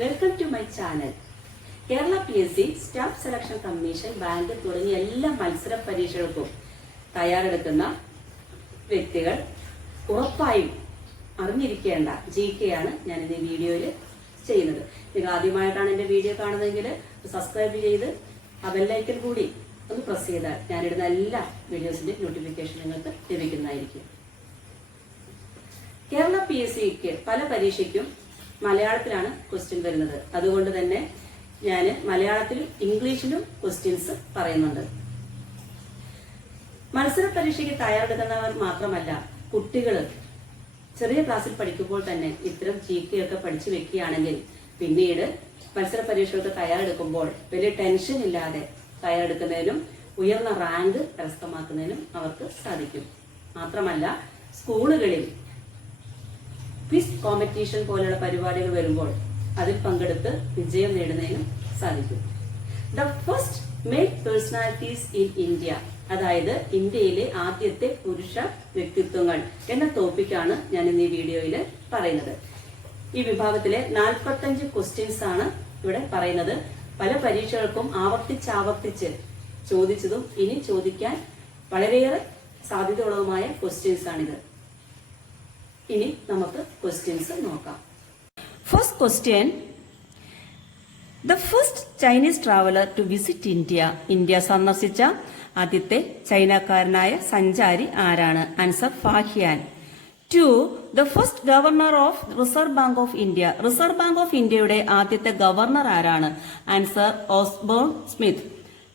Welcome to my channel. Kerala PSC staff selection commission, bank തുടങ്ങിയ എല്ലാ മത്സര പരീക്ഷകൾക്കും തയ്യാറെടുക്കുന്ന വ്യക്തികൾ ഉറപ്പായും അറിഞ്ഞിരിക്കേണ്ട GK ആണ് ഞാൻ ഇന്ന് ഈ വീഡിയോയിൽ ചെയ്യുന്നത്. നിങ്ങൾ ആദ്യമായിട്ടാണ് എൻ്റെ വീഡിയോ കാണുന്നതെങ്കിൽ സബ്സ്ക്രൈബ് ചെയ്ത് ആ ബെല്ലൈക്കൻ കൂടി ഒന്ന് പ്രസ് ചെയ്താൽ ഞാനിടുന്ന എല്ലാ വീഡിയോസിന്റെ നോട്ടിഫിക്കേഷൻ നിങ്ങൾക്ക് ലഭിക്കുന്നതായിരിക്കും. കേരള PSCക്ക് പല പരീക്ഷയ്ക്കും മലയാളത്തിലാണ് ക്വസ്റ്റ്യൻ വരുന്നത്. അതുകൊണ്ട് തന്നെ ഞാൻ മലയാളത്തിലും ഇംഗ്ലീഷിലും ക്വസ്റ്റ്യൻസ് പറയുന്നുണ്ട്. മത്സര പരീക്ഷയ്ക്ക് തയ്യാറെടുക്കുന്നവർ മാത്രമല്ല, കുട്ടികൾ ചെറിയ ക്ലാസ്സിൽ പഠിക്കുമ്പോൾ തന്നെ ഇത്തരം GK ഒക്കെ പഠിച്ചു വെക്കുകയാണെങ്കിൽ പിന്നീട് മത്സര പരീക്ഷകൾക്ക് തയ്യാറെടുക്കുമ്പോൾ വലിയ ടെൻഷൻ ഇല്ലാതെ തയ്യാറെടുക്കുന്നതിനും ഉയർന്ന റാങ്ക് കരസ്ഥമാക്കുന്നതിനും അവർക്ക് സാധിക്കും. മാത്രമല്ല, സ്കൂളുകളിൽ ക്വിസ് കോമ്പറ്റീഷൻ പോലുള്ള പരിപാടികൾ വരുമ്പോൾ അതിൽ പങ്കെടുത്ത് വിജയം നേടുന്നതിനും സാധിക്കും. The first male personalities in India, അതായത് ഇന്ത്യയിലെ ആദ്യത്തെ പുരുഷ വ്യക്തിത്വങ്ങൾ എന്ന ടോപ്പിക്കാണ് ഞാൻ ഇന്ന് ഈ വീഡിയോയിൽ പറയുന്നത്. ഈ വിഭാഗത്തിലെ 45 ക്വസ്റ്റ്യൻസ് ആണ് ഇവിടെ പറയുന്നത്. പല പരീക്ഷകൾക്കും ആവർത്തിച്ച് ചോദിച്ചതും ഇനി ചോദിക്കാൻ വളരെയേറെ സാധ്യതയുള്ളതുമായ ക്വസ്റ്റ്യൻസ് ആണിത്. ഇനി നമുക്ക് ക്വസ്റ്റ്യൻസ് നോക്കാം. First question: the first Chinese traveller to visit India. India സന്ദർശിച്ച ആദ്യത്തെ ചൈനക്കാരനായ സഞ്ചാരി ആരാണ്? Answer Fahien. 2. The first governor of Reserve Bank of India. Reserve Bank of ഇന്ത്യയുടെ ആദ്യത്തെ ഗവർണർ ആരാണ്? Answer Osborne Smith.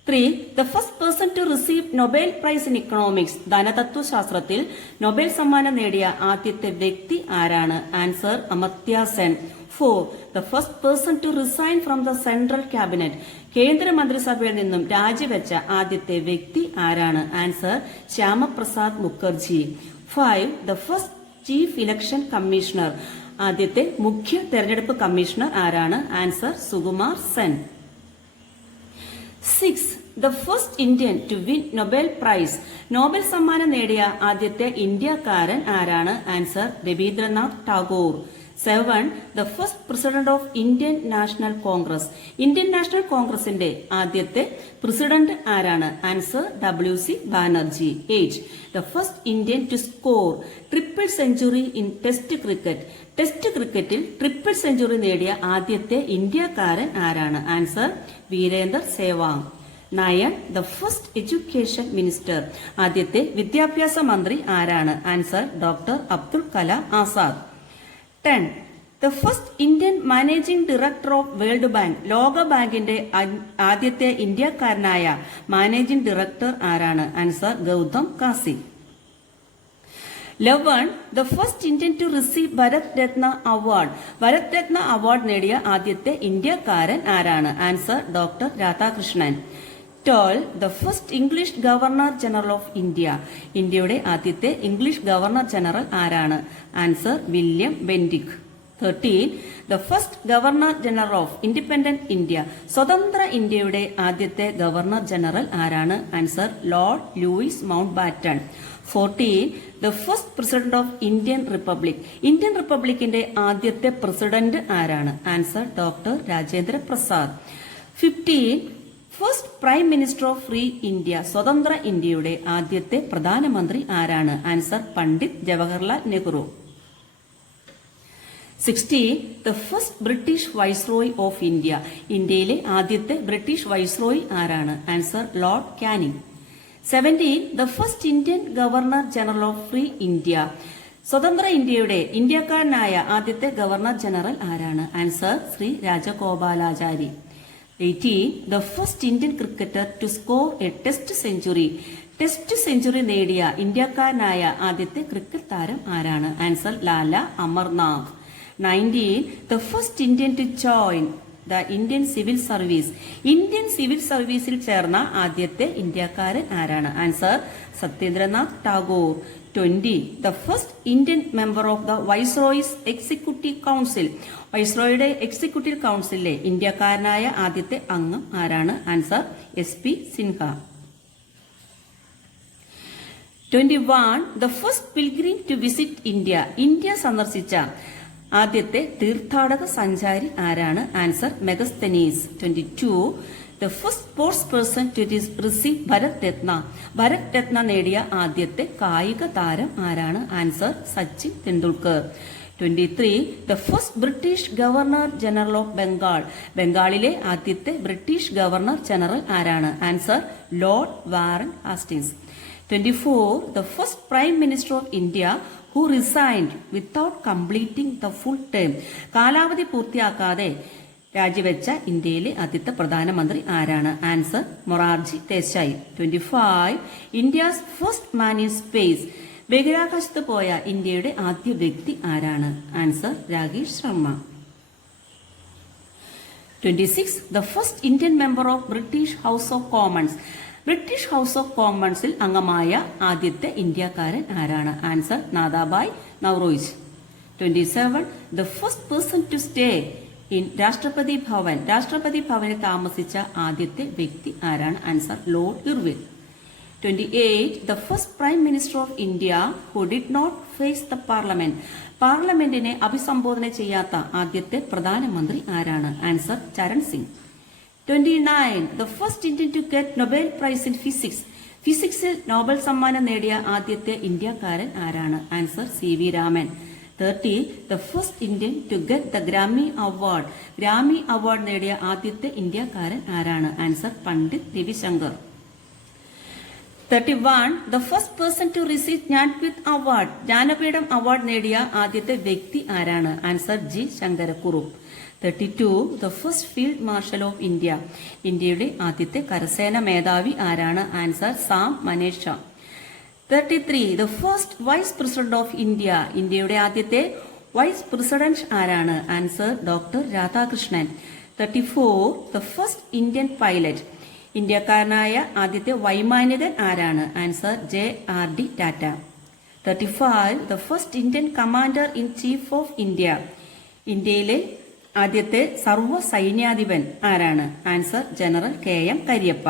3. The first person to receive Nobel prize in economics. ധനതത്വശാസ്ത്രത്തിൽ Nobel സമ്മാനം നേടിയ ആദ്യത്തെ വ്യക്തി ആരാണ്? Answer Amartya Sen. 4. The first person to resign from the central cabinet. കേന്ദ്രമന്ത്രിസഭയിൽ നിന്നും രാജിവെച്ച ആദ്യത്തെ വ്യക്തി ആരാണ്? Answer Shyamaprasad Mukherjee. 5. The first chief election commissioner. ആദ്യത്തെ മുഖ്യ തെരഞ്ഞെടുപ്പ് കമ്മീഷണർ ആരാണ്? Answer Sukumar Sen. 6. The first Indian to win Nobel prize. Nobel സമ്മാനം നേടിയ ആദ്യത്തെ ഇന്ത്യക്കാരൻ ആരാണ്? Answer Rabindranath Tagore. 7. The first president of Indian National Congress. Indian National കോൺഗ്രസിന്റെ ആദ്യത്തെ പ്രസിഡന്റ് ആരാണ്? Answer WC Banerjee. 8. The first Indian to score triple century in test cricket. Test ക്രിക്കറ്റിൽ triple century നേടിയ ആദ്യത്തെ ഇന്ത്യക്കാരൻ ആരാണ്? Answer Virender Sehwag. 9. The first education minister. ആദ്യത്തെ വിദ്യാഭ്യാസ മന്ത്രി ആരാണ്? Answer doctor Abdul Kalam Azad. 10. The first Indian managing director of World Bank. ലോക ബാങ്കിന്റെ ആദ്യത്തെ ഇന്ത്യക്കാരനായ മാനേജിംഗ് ഡയറക്ടർ ആരാണ്? Answer Gautam Kazi. 11. The first Indian to receive Bharat Ratna award. Bharat Ratna award നേടിയ ആദ്യത്തെ ഇന്ത്യക്കാരൻ ആരാണ്? Answer doctor Radhakrishnan. 12. The first English governor general of India. ഇന്ത്യയുടെ ആദ്യത്തെ ഇംഗ്ലീഷ് ഗവർണർ ജനറൽ ആരാണ്? Answer William Bentinck. 13. The first governor general of independent India. സ്വതന്ത്ര ഇന്ത്യയുടെ ആദ്യത്തെ ഗവർണർ ജനറൽ ആരാണ്? Answer Lord Louis Mountbatten. 14. The first president of Indian republic. Indian റിപ്പബ്ലിക്കിന്റെ ആദ്യത്തെ president ആരാണ്? Answer doctor Rajendra Prasad. 15. First prime minister of free India. സ്വതന്ത്ര ഇന്ത്യയുടെ ആദ്യത്തെ പ്രധാനമന്ത്രി ആരാണ്? Answer Pandit Jawaharlal Nehru. 16. The first British viceroy of India. ഇന്ത്യയിലെ ആദ്യത്തെ ബ്രിട്ടീഷ് വൈസ്രോയ് ആരാണ്? Answer Lord Canning. 17. The first Indian governor general of free India. സ്വതന്ത്ര ഇന്ത്യയുടെ ഇന്ത്യക്കാരനായ ആദ്യത്തെ ഗവർണർ ജനറൽ ആരാണ്? Answer Shri Rajagopalachari. 18. The first Indian cricketer to score a test century. Test century നേടിയ ഇന്ത്യക്കാരനായ ആദ്യത്തെ ക്രിക്കറ്റ് താരം ആരാണ്? Answer Lala Amarnath. 19. The first Indian to join the Indian civil service. Indian civil സർവീസിൽ ചേർന്ന ആദ്യത്തെ ഇന്ത്യക്കാരൻ ആരാണ്? Answer Satyendranath Tagore. 20. The first Indian member of the viceroys executive council. വൈസ്രോയുടെ എക്സിക്യൂട്ടീവ് കൗൺസിലിലെ ഇന്ത്യക്കാരനായ ആദ്യത്തെ അംഗം ആരാണ്? Answer SP Sinha. 21. The first pilgrim to visit India. India സന്ദർശിച്ച ആദ്യത്തെ തീർത്ഥാടക സഞ്ചാരി ആരാണ്? Answer Megasthenes. 22. The first sports person to receive Bharat Ratna. Bharat Ratna നേടിയ ആദ്യത്തെ കായിക താരം ആരാണ്? Answer Sachin Tendulkar. 23. The first British Governor General of Bengal. ബംഗാളിലെ ആദ്യത്തെ ബ്രിട്ടീഷ് ഗവർണർ ജനറൽ ആരാണ്? Answer Lord Warren Hastings. 24. The first Prime Minister of India who resigned without completing the full term. കാലാവധി പൂർത്തിയാക്കാതെ രാജിവെച്ച ഇന്ത്യയിലെ ആദ്യത്തെ പ്രധാനമന്ത്രി ആരാണ്? Answer Morarji Desai. 25. India's first man in space. ബഹിരാകാശത്ത് പോയ ഇന്ത്യയുടെ ആദ്യ വ്യക്തി ആരാണ്? Answer Rakesh Sharma. 26. The first Indian member of British House of Commons. British House of കോമൺസിൽ അംഗമായ ആദ്യത്തെ ഇന്ത്യക്കാരൻ ആരാണ്? ആൻസർ നാദാബായ് Naoroji. 27. The first person to stay in രാഷ്ട്രപതി ഭവൻ. രാഷ്ട്രപതി ഭവനിൽ താമസിച്ച ആദ്യത്തെ വ്യക്തി ആരാണ്? Answer Lord Irwin. 28. The first Prime Minister of India who did not face the Parliament. പാർലമെന്റിനെ അഭിസംബോധന ചെയ്യാത്ത ആദ്യത്തെ പ്രധാനമന്ത്രി ആരാണ്? Answer Charan Singh. 29. The first Indian to get Nobel Prize in Physics. ഫിസിക്സിൽ നോബൽ സമ്മാനം നേടിയ ആദ്യത്തെ ഇന്ത്യക്കാരൻ ആരാണ്? Answer CV Raman. 30. The first Indian to get the Grammy Award. Grammy award നേടിയ ആദ്യത്തെ ഇന്ത്യക്കാരൻ ആരാണ്? Answer Pandit Ravishankar. 31. The first person to receive Jnanpith award. Jnanapeetham award നേടിയ ആദ്യത്തെ വ്യക്തി ആരാണ്? Answer G. Sankarakurup. 32. The first Field Marshal of India. ഇന്ത്യയുടെ ആദ്യത്തെ കരസേന മേധാവി ആരാണ്? Answer Sam Manekshaw. 33. The first Vice President of India. ഇന്ത്യയുടെ ആദ്യത്തെ വൈസ് പ്രസിഡന്റ് ആരാണ്? Answer doctor Radhakrishnan. 34. The first Indian pilot. ഇന്ത്യക്കാരനായ ആദ്യത്തെ വൈമാനികൻ ആരാണ്? Answer JRD Tata. 35. The first Indian Commander in Chief of India. ഇന്ത്യയിലെ ആദ്യത്തെ സർവ്വ സൈന്യാധിപൻ ആരാണ്? Answer general KM Cariappa.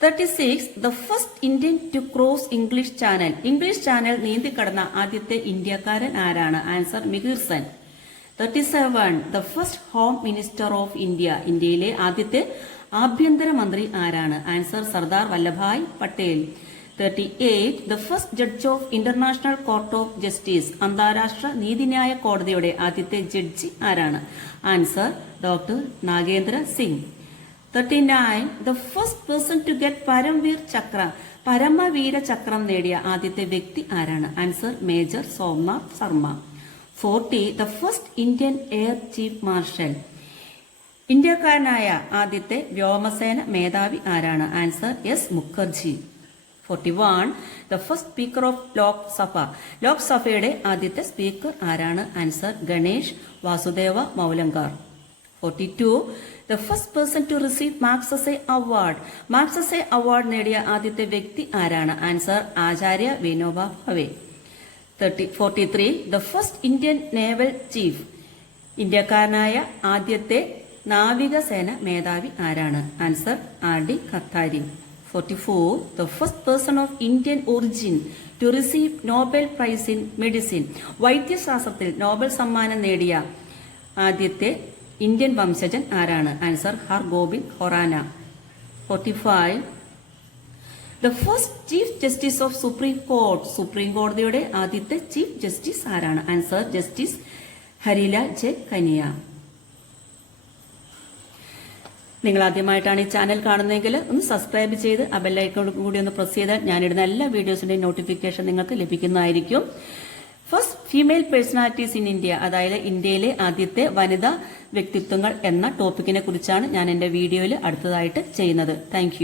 36. The first Indian to cross English Channel. English channel നീന്തിക്കടന്ന ആദ്യത്തെ ഇന്ത്യക്കാരൻ ആരാണ്? Answer Mihir Sen. 37. The first Home Minister of India. ഇന്ത്യയിലെ ആദ്യത്തെ ആഭ്യന്തരമന്ത്രി ആരാണ്? Answer Sardar Vallabhbhai Patel. 38. The first Judge of International Court of Justice. അന്താരാഷ്ട്ര നീതിന്യായ കോടതിയുടെ ആദ്യത്തെ ജഡ്ജി ആരാണ്? Answer doctor Nagendra Singh. 39. The first person to get Paramvir Chakra. Paramavira Chakram നേടിയ ആദ്യത്തെ വ്യക്തി ആരാണ്? Answer major Somnath Sharma. 40. The first Indian Air Chief Marshal. ഇന്ത്യക്കാരനായ ആദ്യത്തെ വ്യോമസേന മേധാവി ആരാണ്? Answer S. Mukherjee. 41. The first Speaker of Loksabha. ലോക്സഭയുടെ ആദ്യത്തെ സ്പീക്കർ ആരാണ്? Answer Ganesh Vasudev Mavalankar. 42. The first person to receive Magsaysay award. Magsaysay award നേടിയ ആദ്യത്തെ വ്യക്തി ആരാണ്? Answer Acharya Vinoba Bhave. 43. The first Indian Naval Chief. ഇന്ത്യക്കാരനായ ആദ്യത്തെ നാവികസേന മേധാവി ആരാണ്? Answer RD Khatari. 44. The first person of Indian origin to receive Nobel Prize in Medicine. വൈദ്യശാസ്ത്രത്തിൽ നോബൽ സമ്മാനം നേടിയ ആദ്യത്തെ ഇന്ത്യൻ വംശജൻ ആരാണ്? Answer Hargobind Khorana. 45. The first Chief Justice of Supreme Court. Supreme കോടതിയുടെ ആദ്യത്തെ ചീഫ് ജസ്റ്റിസ് ആരാണ്? Answer justice Harilal J Kania. നിങ്ങൾ ആദ്യമായിട്ടാണ് ഈ ചാനൽ കാണുന്നതെങ്കിൽ ഒന്ന് സബ്സ്ക്രൈബ് ചെയ്ത് ആ ബെല്ലൈക്കൺ കൂടി ഒന്ന് പ്രസ് ചെയ്താൽ ഞാനിടുന്ന എല്ലാ വീഡിയോസിന്റെയും നോട്ടിഫിക്കേഷൻ നിങ്ങൾക്ക് ലഭിക്കുന്നതായിരിക്കും. First female personalities in India, അതായത് ഇന്ത്യയിലെ ആദ്യത്തെ വനിതാ വ്യക്തിത്വങ്ങൾ എന്ന ടോപ്പിക്കിനെ കുറിച്ചാണ് ഞാൻ എന്റെ വീഡിയോയിൽ അടുത്തതായിട്ട് ചെയ്യുന്നത്. താങ്ക്